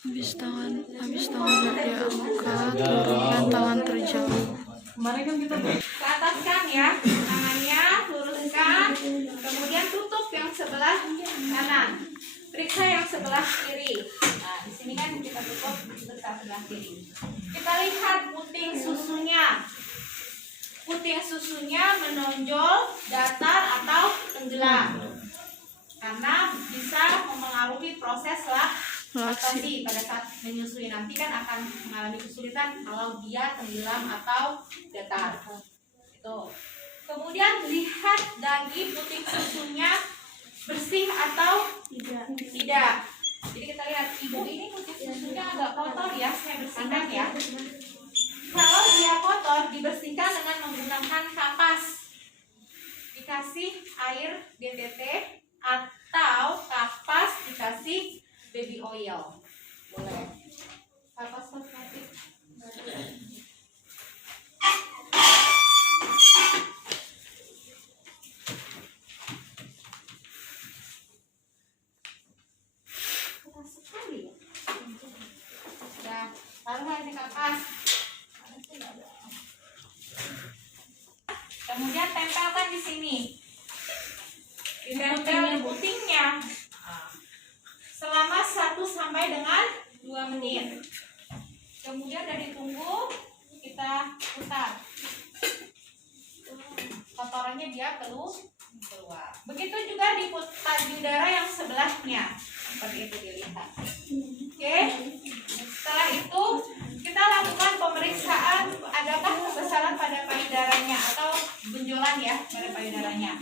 habis tangannya diangkat, turunkan tangan terjauh. Kemarin kan kita ke ataskan ya, tangannya luruskan, kemudian tutup yang sebelah kanan, periksa yang sebelah kiri. Nah, di sini kan kita tutup sebelah kiri. Kita lihat puting susunya. Puting susunya menonjol, datar atau tenggelam, karena bisa mempengaruhi proses laktasi pada saat menyusui. Nanti kan akan mengalami kesulitan kalau dia tenggelam atau datar. Itu. Kemudian lihat dari puting susunya bersih atau tidak. Jadi kita lihat, ibu ini puting susunya agak kotor ya, saya bersihkan ya. Kalau dia kotor, dibersihkan dengan menggunakan kapas. Dikasih air BTT atau kapas dikasih baby oil. Boleh. Kapas kosmetik. Keras sekali ya. Sudah, taruhlah ini kapas. Kemudian tempelkan di sini. Ditempel putingnya selama 1 sampai dengan 2 menit. Kemudian dari tunggu kita putar. Kotorannya dia keluar. Begitu juga di payudara yang sebelahnya. Seperti itu dilihat. Oke. Setelah itu kita lakukan pemeriksaan adakah kebesaran pada payudaranya atau benjolan ya pada payudaranya.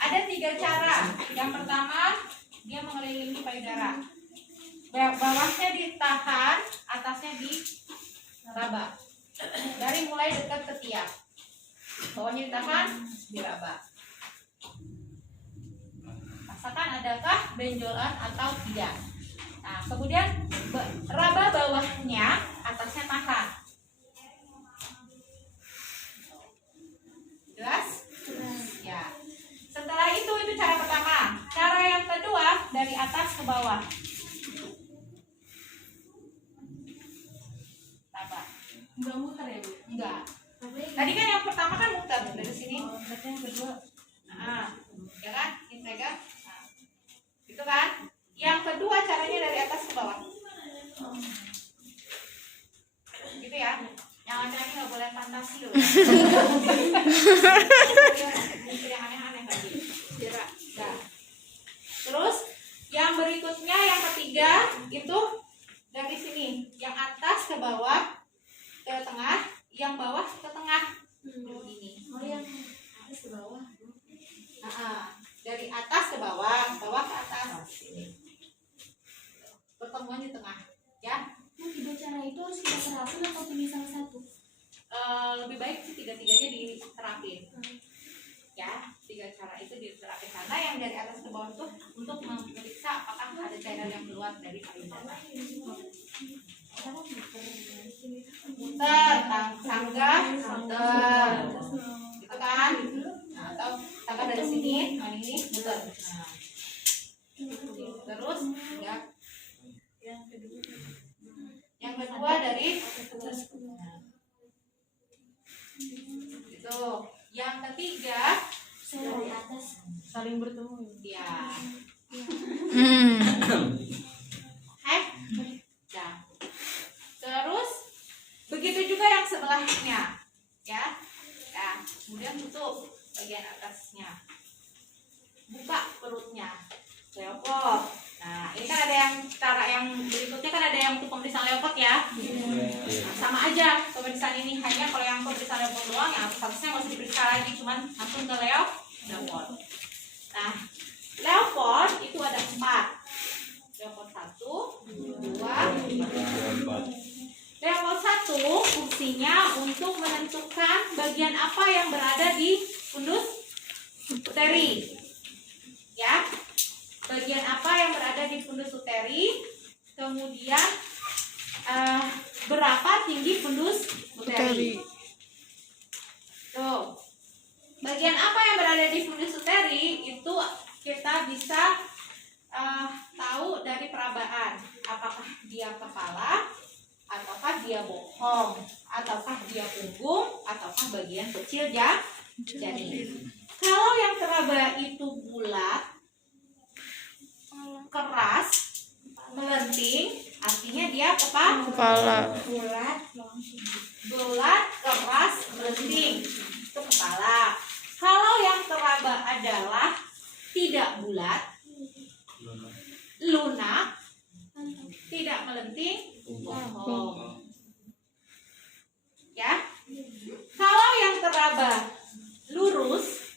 Ada 3 cara. Yang pertama, dia mengelilingi payudara. Bawahnya ditahan, atasnya diraba. Dari mulai dekat ketiak. Bawahnya ditahan, diraba. Rasakan adakah benjolan atau tidak. Nah, kemudian raba bawahnya, atasnya tahan. Jelas? Ya. Setelah itu cara pertama. Cara yang kedua, dari atas ke bawah. Raba. Enggak muter ya, Bu? Enggak. Tadi kan yang pertama kan muter dari sini. Berarti yang kedua. Nah, ya kan? Ini pegang. Nah, itu kan? Yang kedua caranya dari atas ke bawah. Gitu ya. Yang laki-laki nggak boleh fantasi loh. Mikir yang aneh-aneh tadi. Nah. Terus yang berikutnya yang ketiga itu dari sini. Yang atas ke bawah, ke tengah, yang bawah ke tengah. Ini. Oh, yang atas ke bawah. Dari atas ke bawah, bawah ke atas. Sini. Pertemuan di tengah, ya. Nah, 3 cara itu harus kita terapin atau pilih salah satu? Lebih baik sih 3-tiganya diterapin. Ya, 3 cara itu diterapin karena yang dari atas ke bawah itu untuk memeriksa apakah ada cairan yang keluar dari payudara. Muter, sanggah, muter, gitu kan? Nah, atau sanggah dari sini, ini muter. Nah. Terus, ya. Yang kedua dari itu. Yang ketiga Dari atas. saling bertemu. Ya. Ya. Terus begitu juga yang sebelahnya, ya. Nah, kemudian tutup bagian atasnya. Buka perutnya. Leopard. Nah, ini kan ada yang cara yang berikutnya kan ada yang untuk pemeriksaan leopard ya. Nah, sama aja pemeriksaan ini, hanya kalau yang pemeriksaan leopard doang yang atasnya nggak usah diperiksa lagi, cuman langsung ke leopard. Nah, leopard itu ada 4. Leopard 1, 2, 3. Leopard 1 fungsinya untuk menentukan bagian apa yang berada di fundus uteri. Ya. Bagian apa yang berada di fundus uteri, kemudian berapa tinggi fundus uteri. Tuh. Bagian apa yang berada di fundus uteri itu kita bisa tahu dari perabaan. Apakah dia kepala, ataukah dia bokong, ataukah dia punggung, ataukah bagian kecil janin. Kalau yang teraba itu bulat, keras, melenting, artinya dia Kepala. bulat, keras, melenting, itu kepala. Kalau yang teraba adalah tidak bulat, lunak, tidak melenting, bokong. Ya. Kalau yang teraba lurus,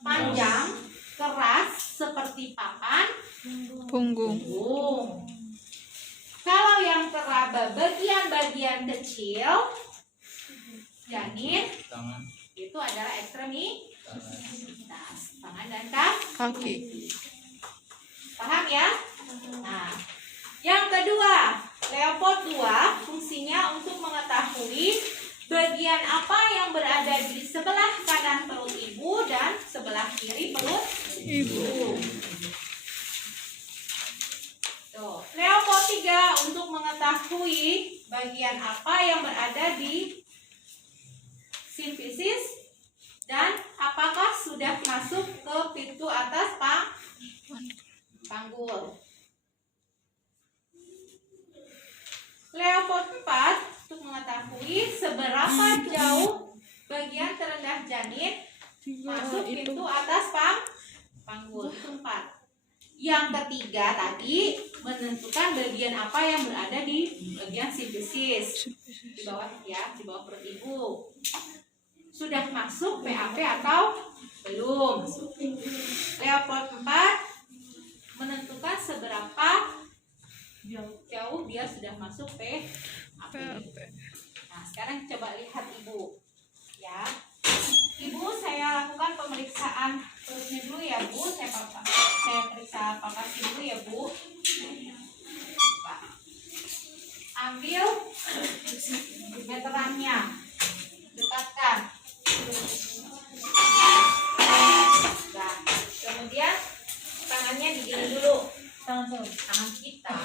panjang, keras seperti papan, Punggung. punggung. Kalau yang teraba bagian-bagian kecil, janin, itu adalah ekstremitas, tangan dan Kaki. Paham ya? Nah, yang kedua, Leopold 2 fungsinya untuk mengetahui bagian apa yang berada di sebelah kanan perut ibu dan sebelah kiri perut Ibu. Tuh. Leopold 3 untuk mengetahui bagian apa yang berada di simfisis dan apakah sudah masuk ke pintu atas panggul. Leopold 4 untuk mengetahui seberapa jauh bagian terendah janin masuk pintu atas panggul. Itu 4. Yang ketiga tadi menentukan bagian apa yang berada di bagian simfisis di bawah ya, di bawah perut ibu. Sudah masuk PAP atau belum? Leopold 4 menentukan seberapa jauh dia sudah masuk PAP. Nah, sekarang coba lihat ibu. Ya. Ibu, saya lakukan pemeriksaan perutnya dulu ya, Bu. Saya periksa papasnya dulu ya, Bu. Ambil meterannya. Dekatkan. Nah, kemudian tangannya digini dulu. Tangan kita.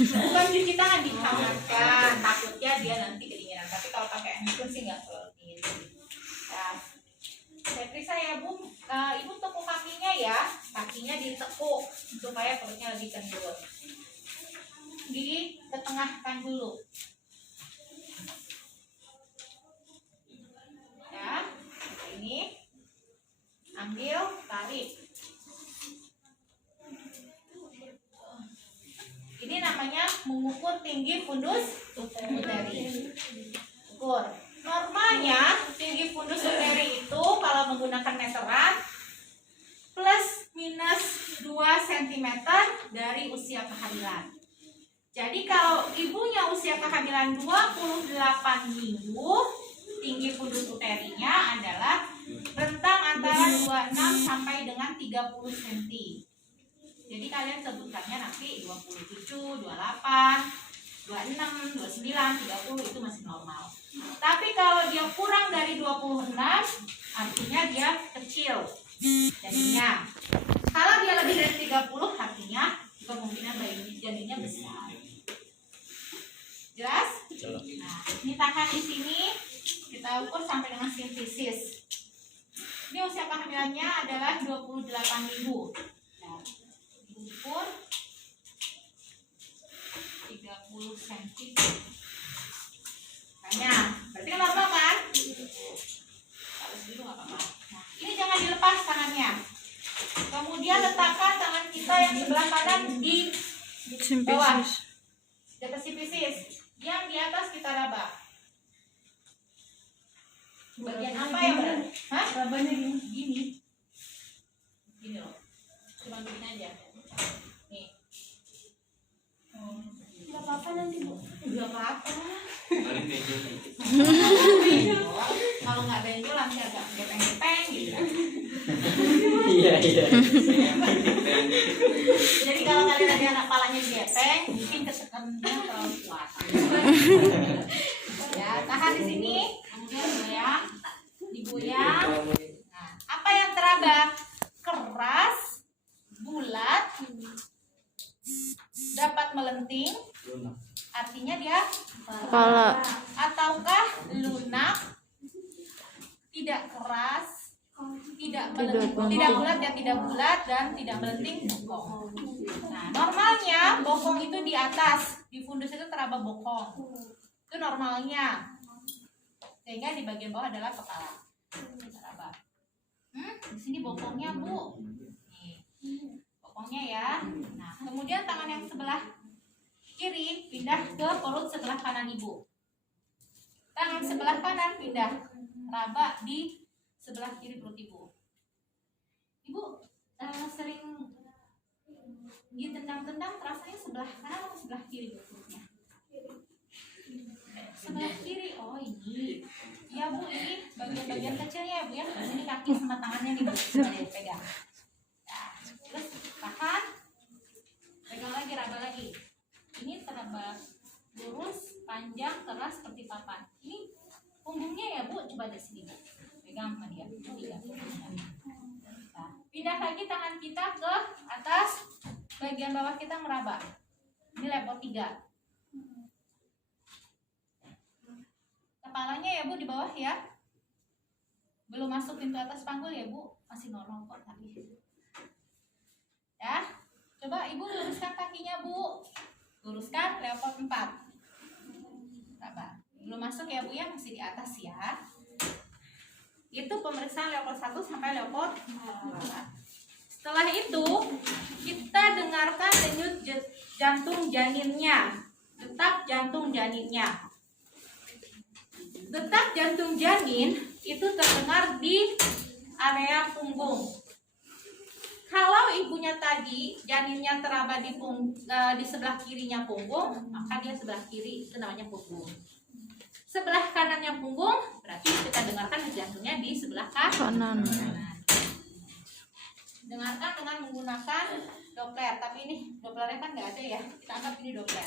Bukan cuci tangan, dihangatkan. Takutnya dia nanti kedinginan. Tapi kalau pakai handphone sih nggak selalu dingin. Nah, saya periksa ya, Bu. Ibu tekuk kakinya ya. Kakinya ditekuk supaya perutnya lebih kendur. Ditengahkan dulu. Ya, ini ambil, tarik. Ini namanya mengukur tinggi fundus uteri. Ukur. Normalnya tinggi fundus uteri itu kalau menggunakan meteran plus minus 2 cm dari usia kehamilan. Jadi kalau ibunya usia kehamilan 28 minggu, tinggi fundus uterinya adalah rentang antara 26 sampai dengan 30 cm. Jadi kalian sebutkannya nanti 27, 28, 26, 29, 30 itu masih normal. Tapi kalau dia kurang dari 26, artinya dia kecil janinnya. Kalau dia lebih dari 30, artinya kemungkinan bayi janinnya besar. Jelas? Nah, ini tahan di sini. Kita ukur sampai dengan simfisis. Ini usia kehamilannya adalah 28 minggu. Nah, ukur 30 cm. Banyak. Berarti kan normal kan? Harus dulu nggak apa-apa. Nah, ini jangan dilepas tangannya. Kemudian letakkan tangan kita yang sebelah kanan di bawah. Di atas simfisis. Yang di atas kita raba. Bagian apa yang berada? Hah? Rabanya gini. Gini loh. Cuma begini aja. Nih. Nggak apa-apa nanti, Bu. Enggak apa-apa. Kalau nggak benjol nanti agak gepeng-gepeng gitu. Iya. Jadi kalau kalian ada anak palanya gepeng, mungkin ketekanannya terlalu kuat. Ya, tahan di sini. Kemudian goyang, digoyang. Nah, apa yang teraba? Keras, bulat, cepat melenting, artinya dia Kepala. ataukah lunak, tidak keras, tidak melenting, melenting. tidak bulat ya, tidak bulat dan tidak melenting, bokong. Nah, normalnya bokong itu di atas, di fundus itu teraba bokong. Itu normalnya. Sehingga di bagian bawah adalah kepala. Teraba. Di sini bokongnya, Bu. Nih. Bokongnya ya. Nah, kemudian tangan yang sebelah kiri pindah ke perut sebelah kanan Ibu. Tangan sebelah kanan pindah raba di sebelah kiri perut Ibu. Ibu sering ditendang-tendang, rasanya sebelah kanan atau sebelah kiri perutnya? Sebelah kiri. Oh, ini. Ya, Bu, ini bagian-bagian kecilnya ya, Bu ya. Ini kaki sama tangannya nih, Bu. Coba deh pegang. Nah, terus tahan. Pegang lagi, raba lagi. Ini teraba lurus, panjang, keras seperti papan. Ini punggungnya ya, Bu. Coba dari sini, Bu. Pegang sama dia. Nah, pindah lagi tangan kita ke atas, bagian bawah kita meraba. Ini level 3. Kepalanya ya, Bu, di bawah ya. Belum masuk pintu atas panggul ya, Bu. Masih normal kok tadi. Ya. Coba Ibu luruskan kakinya, Bu. Luruskan level 4. Raba. Belum masuk ya, Bu ya, masih di atas ya. Itu pemeriksaan level 1 sampai level 4. Setelah itu kita dengarkan denyut jantung janinnya, detak jantung janinnya. Detak jantung janin itu terdengar di area punggung. Kalau ibunya tadi janinnya teraba di sebelah kirinya punggung, maka dia sebelah kiri, itu namanya punggung. Sebelah kanannya punggung, berarti kita dengarkan jantungnya di sebelah kanan. Dengarkan dengan menggunakan Doppler, tapi ini Dopplernya kan nggak ada ya, kita anggap ini Doppler.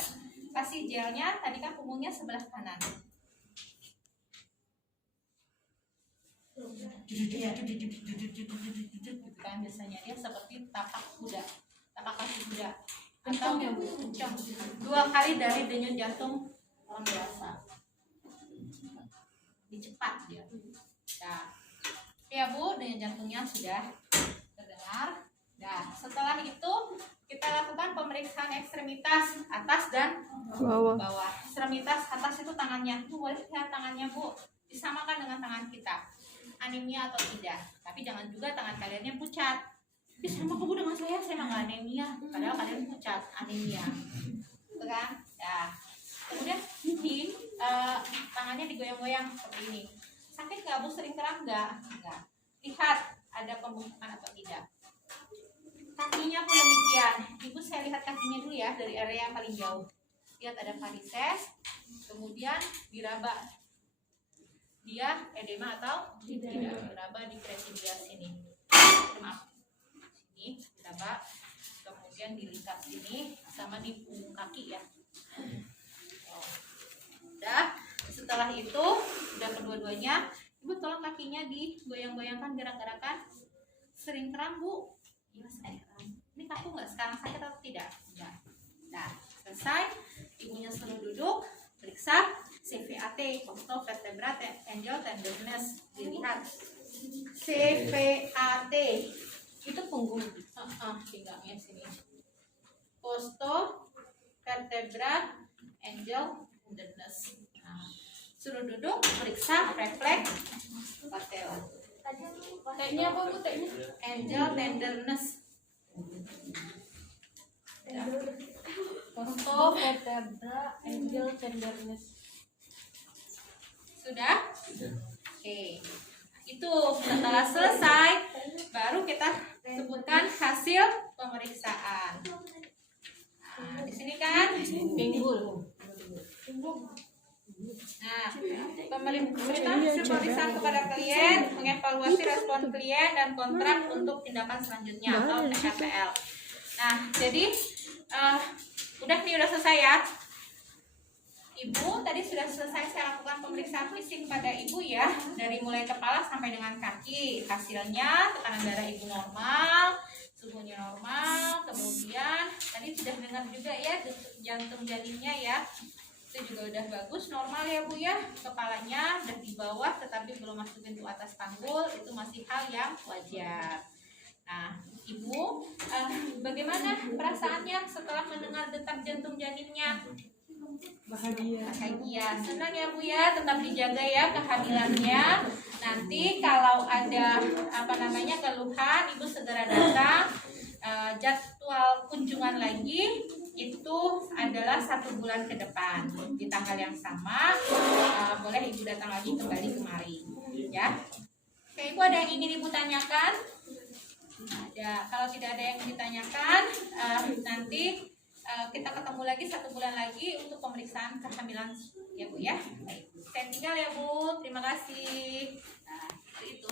Kasih gelnya, tadi kan punggungnya sebelah kanan. Gitu kan biasanya dia seperti tapak kuda, tapak kaki kuda, atau kencang 2 kali dari denyut jantung orang dewasa. Lebih cepat dia. Nah, ya Bu, denyut jantungnya sudah terdengar. Nah, setelah itu kita lakukan pemeriksaan ekstremitas atas dan bawah. Ekstremitas atas itu tangannya. Bu, boleh lihat tangannya, Bu. Disamakan dengan tangan kita. Anemia atau tidak. Tapi jangan juga tangan kalian yang pucat. Tapi sama kok Bu dengan saya mah nggak anemia. Padahal kalian pucat, anemia. Betul kan? Nah, kemudian di tangannya digoyang-goyang seperti ini. Sakit nggak Bu? Sering kram nggak? Nggak. Lihat ada pembengkakan atau tidak. Kakinya pun demikian. Ibu saya lihat kakinya dulu ya dari area yang paling jauh. Lihat ada varises, kemudian diraba. Dia edema atau tidak? Diraba di kresidia sini. Maaf. Sini diraba, kemudian dilihat sini sama di punggung kaki ya. Udah. Setelah itu udah kedua-duanya, Ibu tolong kakinya digoyang-goyangkan, gerak-gerakan. Sering kram, Bu? Iya, saya kram. Ini kaku nggak sekarang, sakit atau tidak? Enggak. Nah, selesai. Ibunya suruh duduk, periksa CVAT, costo vertebra angle tenderness. Dilihat CVAT itu punggung, pinggangnya sini. Costo vertebra angle tenderness. Nah, suruh duduk, periksa refleks patella. Teknya apa Bu? Teknya angel tenderness. Costo vertebra angel tenderness. Sudah? Oke. Itu setelah selesai, baru kita sebutkan hasil pemeriksaan. Nah, di sini kan pinggul. Nah, pemeriksaan hasil pemeriksaan kepada klien, mengevaluasi respon klien dan kontrak untuk tindakan selanjutnya atau TKPL. Nah, jadi udah selesai ya. Ibu tadi sudah selesai saya lakukan pemeriksaan fisik pada Ibu ya, dari mulai kepala sampai dengan kaki. Hasilnya tekanan darah Ibu normal, suhunya normal, kemudian tadi sudah dengar juga ya detak jantung janinnya ya, itu juga udah bagus normal ya Bu ya, kepalanya udah di bawah tetapi belum masuk pintu atas panggul, itu masih hal yang wajar. Nah Ibu, bagaimana perasaannya setelah mendengar detak jantung janinnya? Bahagia. Bahagia, senang ya Bu ya, tetap dijaga ya kehamilannya. Nanti kalau ada keluhan, Ibu segera datang. Jadwal kunjungan lagi itu adalah 1 bulan ke depan di tanggal yang sama. Boleh Ibu datang lagi kembali kemari ya. Oke Ibu, ada yang ingin Ibu tanyakan? Ada. Kalau tidak ada yang ditanyakan, nanti kita ketemu lagi 1 bulan lagi untuk pemeriksaan kehamilan ya Bu ya. Baik, saya tinggal ya Bu, terima kasih. Nah, itu.